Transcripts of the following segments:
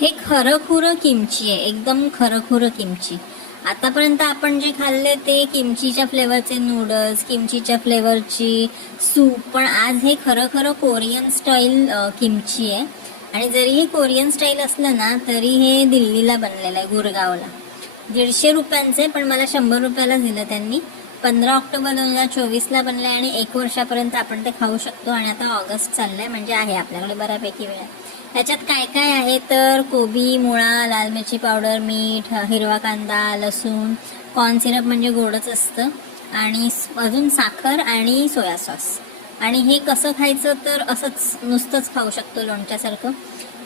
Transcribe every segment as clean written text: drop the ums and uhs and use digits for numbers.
हे खरंखुरं किमची आहे, एकदम खरंखुरं किमची. आतापर्यंत आपण जे खाल्ले ते किमचीच्या फ्लेवरचे नूडल्स, किमचीच्या फ्लेवरची सूप, पण आज हे खरं खरं कोरियन स्टाईल किमची आहे. आणि जरी हे कोरियन स्टाईल असलं ना तरी हे दिल्लीला बनलेलं आहे, गुरगावला. 150 रुपयांचे, पण मला 100 रुपयाला दिलं त्यांनी. 15 ऑक्टोबर 2024ला बनलंय आणि 1 वर्षापर्यंत आपण ते खाऊ शकतो. आणि आता ऑगस्ट चाललंय, म्हणजे आहे आपल्याकडे बऱ्यापैकी वेळ. त्याच्यात काय काय आहे तर कोबी, मुळा, लाल मिरची पावडर, मीठ, हिरवा कांदा, लसूण, कॉर्न सिरप म्हणजे गोडच असतं, आणि अजून साखर आणि सोया सॉस. आणि हे कसं खायचं तर असंच नुसतंच खाऊ शकतो लोणच्यासारखं,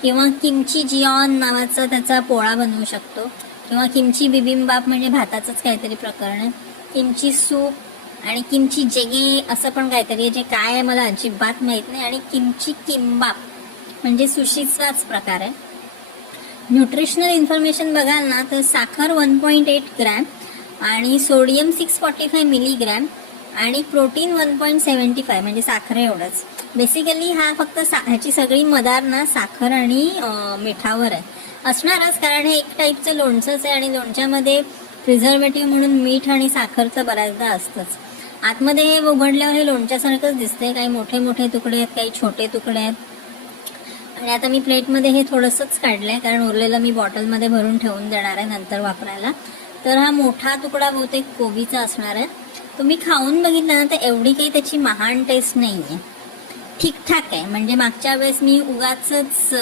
किंवा किमची जिऑन नावाचा त्याचा पोळा बनवू शकतो, किंवा किमची बिबिंबाप म्हणजे भाताचंच काहीतरी प्रकरण आहे, किमची सूप आणि किमची जेगे असं पण काहीतरी आहे, जे काय आहे मला अजिबात माहित नाही. आणि किमची किंबाप म्हणजे सुशीचाच प्रकार आहे. न्यूट्रिशनल इन्फॉर्मेशन बघाल ना तर साखर 1.8 ग्रॅम आणि सोडियम 645 मिलीग्रॅम आणि प्रोटीन 1.75 म्हणजे साखर एवढंच. बेसिकली हा फक्त ह्याची सगळी मदार ना साखर आणि मिठावर आहे, असणारच, कारण हे एक टाईपचं लोणचंच आहे आणि लोणच्यामध्ये प्रिझर्वेटिव्ह म्हणून मीठ आणि साखर तर बऱ्याचदा असतंच. आतमध्ये हे उघडल्यावर हे लोणच्यासारखंच दिसतंय, काही मोठे मोठे तुकडे आहेत, काही छोटे तुकडे आहेत. आणि आता मी प्लेटमध्ये हे थोडंसंच काढलंय, कारण उरलेलं मी बॉटलमध्ये भरून ठेवून देणार आहे नंतर वापरायला. तर हा मोठा तुकडा बहुतेक कोबीचा असणार आहे. तो मी खाऊन बघितला ना तर एवढी काही त्याची महान टेस्ट नाही आहे, ठीकठाक आहे. म्हणजे मागच्या वेळेस मी उगाचच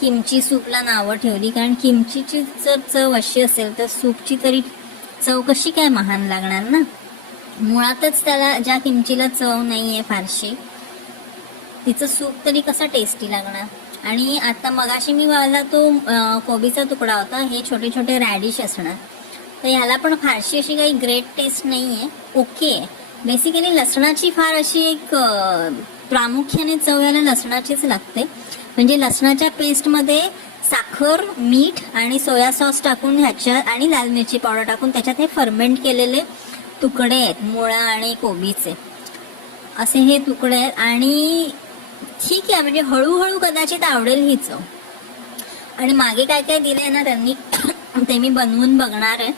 किमची सूपला नावं ठेवली, कारण किमचीची जर चव अशी असेल तर सूपची तरी चव कशी काय महान लागणार ना. मुळातच त्याला ज्या किमचीला चव नाही आहे फारशी, तिचं सूप तरी कसं टेस्टी लागणार. आणि आता मगाशी मी वाळला तो कोबीचा तुकडा होता, हे छोटे छोटे रॅडिश असणार, तर ह्याला पण फारशी अशी काही ग्रेट टेस्ट नाही आहे, ओके. बेसिकली लसणाची फार अशी एक प्रामुख्याने चव याला लसणाचीच लागते. म्हणजे लसणाच्या पेस्टमध्ये साखर, मीठ आणि सोया सॉस टाकून ह्याच्या आणि लाल मिरची पावडर टाकून त्याच्यात हे फर्मेंट केलेले तुकडे आहेत, मुळा आणि कोबीचे असे हे तुकडे आहेत. आणि ठीक आहे, म्हणजे हळूहळू कदाचित आवडेल ही चव. आणि मागे काय काय दिलंय ना त्यांनी ते मी बनवून बघणार आहे.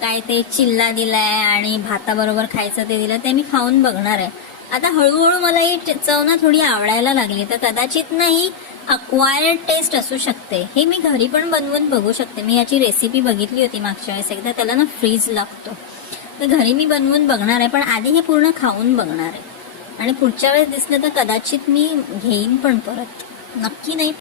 काय ते चिल्ला दिलाय आणि भाताबरोबर खायचं ते दिलं, ते मी खाऊन बघणार आहे. आता हळूहळू मला ही चव ना थोडी आवडायला लागली, तर कदाचित नाही अक्वायर्ड टेस्ट असू शकते. हे मी घरी पण बनवून बघू शकते. मी याची रेसिपी बघितली होती मागच्या वेळेस एकदा, त्याला ना फ्रीज लागतो, तर घरी मी बनवून बघणार आहे. पण आधी हे पूर्ण खाऊन बघणार आहे आणि पुढच्या वेळेस दिसलं तर कदाचित मी घेईन पण परत, नक्की नाही.